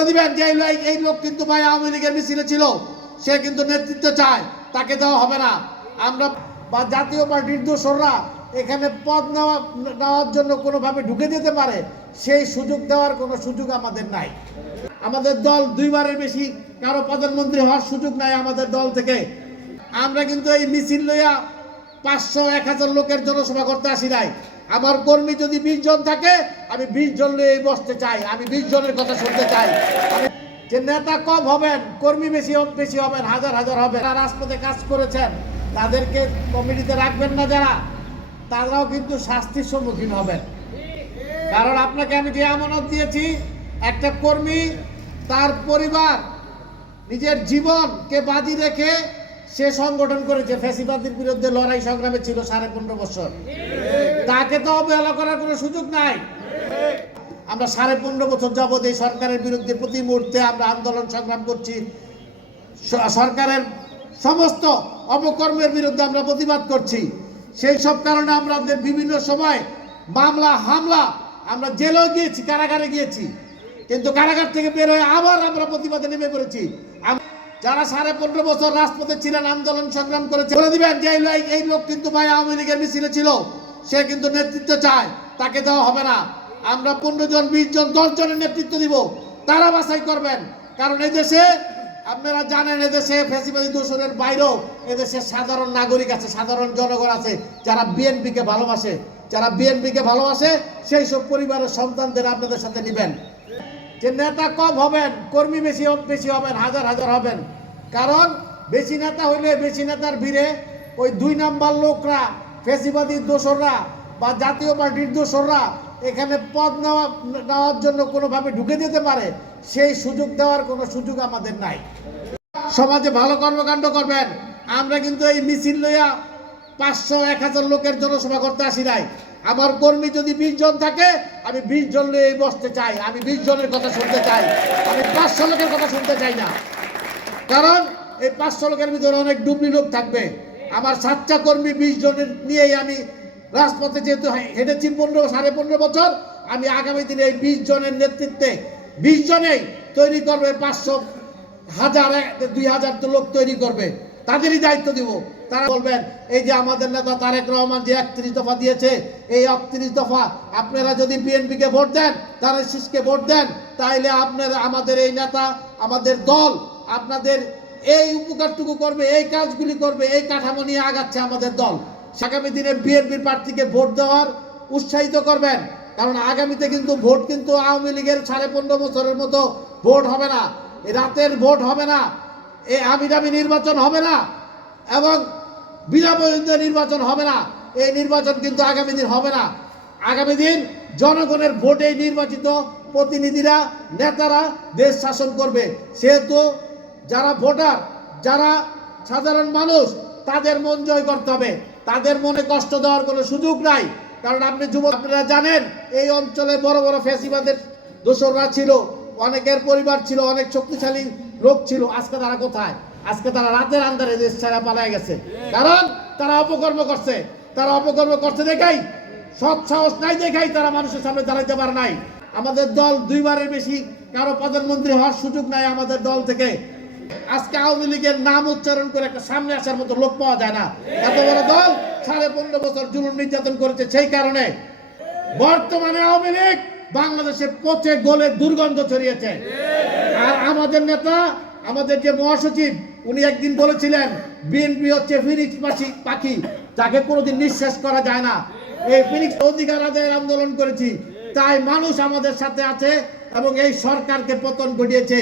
বলে দিবেন যে এই লোক কিন্তু ভাই আওয়ামী লীগের মিছিলে ছিল, সে কিন্তু নেতৃত্ব চায়, তাকে দেওয়া হবে না। আমরা বা জাতীয় পার্টির দোসররা এখানে পদ নেওয়া নেওয়ার জন্য কোনোভাবে ঢুকে যেতে পারে, সেই সুযোগ দেওয়ার কোনো সুযোগ আমাদের নাই। আমাদের দল দুইবারের বেশি কারও প্রধানমন্ত্রী হওয়ার সুযোগ নাই আমাদের দল থেকে। আমরা কিন্তু এই মিছিল লইয়া পাঁচশো এক হাজার লোকের জনসভা করতে আসি নাই। আমার কর্মী যদি বিশ জন থাকে, আমি বিশ জন নিয়ে বসতে চাই, আমি বিশ জনের কথা শুনতে চাই। যে নেতা কম হবেন, কর্মী বেশি বেশি হবেন, হাজার হাজার হবেন আর রাজপথে কাজ করেছেন, তাদেরকে কমিটিতে রাখবেন না যারা, তারাও কিন্তু শাস্তির সম্মুখীন হবেন। কারণ আপনাকে আমি যে আমানত দিয়েছি, একটা কর্মী তার পরিবার, নিজের জীবনকে বাজি রেখে সে সংগঠন করেছে। ফ্যাসিবাদের বিরুদ্ধে লড়াই সংগ্রামে ছিল সাড়ে পনেরো বছর। তাকে তো অবহেলা করার কোনো সুযোগ নাই। আমরা সাড়ে পনেরো বছর যাবৎ এই সরকারের বিরুদ্ধে প্রতি মুহূর্তে আমরা আন্দোলন সংগ্রাম করছি। সরকারের সমস্ত অপকর্মের বিরুদ্ধে আমরা প্রতিবাদ করছি। সেই সব কারণে আমরা বিভিন্ন সময় মামলা, হামলা, আমরা জেলেও গিয়েছি, কারাগারে গিয়েছি। কিন্তু কারাগার থেকে বের হয়ে আবার আমরা প্রতিবাদে নেমে পড়েছি। যারা সাড়ে পনেরো বছর রাজপথে ছিলেন, আন্দোলন সংগ্রাম করেছে, বলে দিবেন যে এই লোক কিন্তু ভাই আওয়ামী লীগের মিছিলে ছিল। সে কিন্তু নেতৃত্ব চায়, তাকে দেওয়া হবে না। আমরা পনেরো জন, বিশ জন, দশ জনের নেতৃত্ব দিব। তারা বাছাই করবেন। কারণ এই দেশে, আপনারা জানেন এদেশে ফ্যাসিবাদী দোষরের বাইরেও এদেশে সাধারণ নাগরিক আছে, সাধারণ জনগণ আছে, যারা বিএনপিকে ভালোবাসে। যারা বিএনপিকে ভালোবাসে, সেই সব পরিবারের সন্তানদের আপনাদের সাথে নেবেন। যে নেতা কম হবেন, কর্মী বেশি বেশি হবেন, হাজার হাজার হবেন। কারণ বেশি নেতা হইলে বেশি নেতার ভিড়ে ওই দুই নাম্বার লোকরা ফেসিবাদী দোসররা বা জাতীয় পার্টির দোসররা এখানে পদ নেওয়া, নেওয়ার জন্য কোনোভাবে ঢুকে যেতে পারে, সেই সুযোগ দেওয়ার কোনো সুযোগ আমাদের নাই। সমাজে ভালো কর্মকাণ্ড করবেন, আমরা কিন্তু এই মিছিল লইয়া পাঁচশো, এক হাজার লোকের জনসভা করতে আসি নাই। আমার কর্মী যদি বিশ জন থাকে, আমি বিশ জন নিয়ে বসতে চাই, আমি বিশ জনের কথা শুনতে চাই, আমি পাঁচশো লোকের কথা শুনতে চাই না। কারণ এই পাঁচশো লোকের ভিতরে অনেক ডুবলি লোক থাকবে। আমার সাতটা কর্মী বিশ জনের নিয়েই আমি রাজপথে যেহেতু হেঁটেছি পনেরো, সাড়ে পনেরো বছর, আমি আগামী দিনে এই বিশ জনের নেতৃত্বে, বিশ জনেই তৈরি করবে পাঁচশো হাজার, দুই হাজার লোক তৈরি করবে। তাদেরই দায়িত্ব দিব। তারা বলবেন, এই যে আমাদের নেতা তারেক রহমান যে একত্রিশ দফা দিয়েছে, এই একত্রিশ দফা আপনারা যদি বিএনপিকে ভোট দেন, তারা শীষকে ভোট দেন, তাইলে আপনারা, আমাদের এই নেতা, আমাদের দল, আপনাদের এই উপকারটুকু করবে, এই কাজগুলি করবে, এই কাঠামো নিয়ে আগাচ্ছে আমাদের দল। আগামী দিনে বিএনপির প্রার্থীকে ভোট দেওয়ার উৎসাহিত করবেন, কারণ আগামীতে কিন্তু ভোট কিন্তু আওয়ামী লীগের সাড়ে পনেরো বছরের মতো ভোট হবে না। রাতের ভোট হবে না এই আমিরামি নির্বাচন হবে না, এবং বিনামূল্য নির্বাচন হবে না। এই নির্বাচন কিন্তু আগামী দিন হবে না। আগামী দিন জনগণের ভোটে নির্বাচিত প্রতিনিধিরা, নেতারা দেশ শাসন করবে। সেহেতু যারা ভোটার, যারা সাধারণ মানুষ, তাদের মন জয় করতে হবে। তাদের মনে কষ্ট দেওয়ার কোনো সুযোগ নাই। কারণ আপনি যুব, আপনারা জানেন, এই অঞ্চলে বড় বড় ফ্যাসিবাদের দোসররা ছিল, অনেকের পরিবার ছিল, অনেক শক্তিশালী লোক ছিল। আজকে তারা কোথায়? আজকে তারা রাতের আন্দারে দেশ ছাড়া পালায় গেছে। কারণ তারা অপকর্ম করছে। তারা অপকর্ম করছে দেখাই, সৎ সাহস নাই দেখাই তারা মানুষের সামনে দাঁড়াইতে পারে নাই। আমাদের দল দুইবারের বেশি কারও প্রধানমন্ত্রী হওয়ার সুযোগ নাই আমাদের দল থেকে। আজকে আওয়ামী লীগের নাম উচ্চারণ করে একটা সামনে আসার মতো লোক পাওয়া যায় না। এত বড় দল সাড়ে পনেরো বছর জুলুম নির্যাতন করেছে সেই কারণে। বর্তমানে আওয়ামী লীগ বাংলাদেশে পচে গলে দুর্গন্ধ ছড়িয়েছে। আর আমাদের নেতা, আমাদের যে মহাসচিব, উনি একদিন বলেছিলেন, বিএনপি হচ্ছে ফিনিক্স পাখি পাখি, যাকে কোনোদিন নিঃশ্বাস করা যায় না। এই ফিনিক্স অধিকার আদায়ের আন্দোলন করেছি। তাই মানুষ আমাদের সাথে আছে এবং এই সরকারকে পতন ঘটিয়েছে।